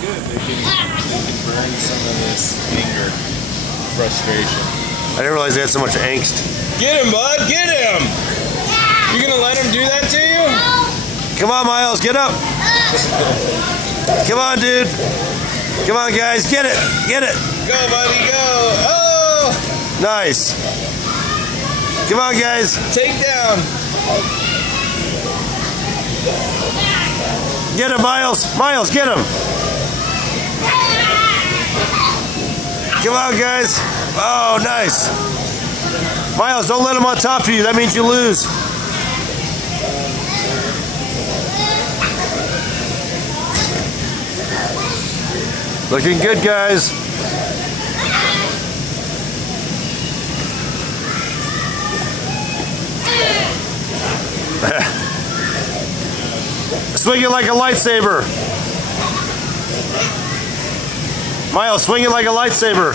good. They can burn some of this anger, frustration. I didn't realize they had so much angst. Get him, bud. Get him. You gonna let him do that to you? Come on, Miles. Get up. Come on, dude. Come on, guys. Get it. Get it. Go, buddy. Go. Oh! Nice. Come on, guys. Take down. Get him, Miles. Miles, get him. Come on, guys. Oh, nice. Miles, don't let him on top of you. That means you lose. Looking good, guys. Swing it like a lightsaber. Miles, swing it like a lightsaber.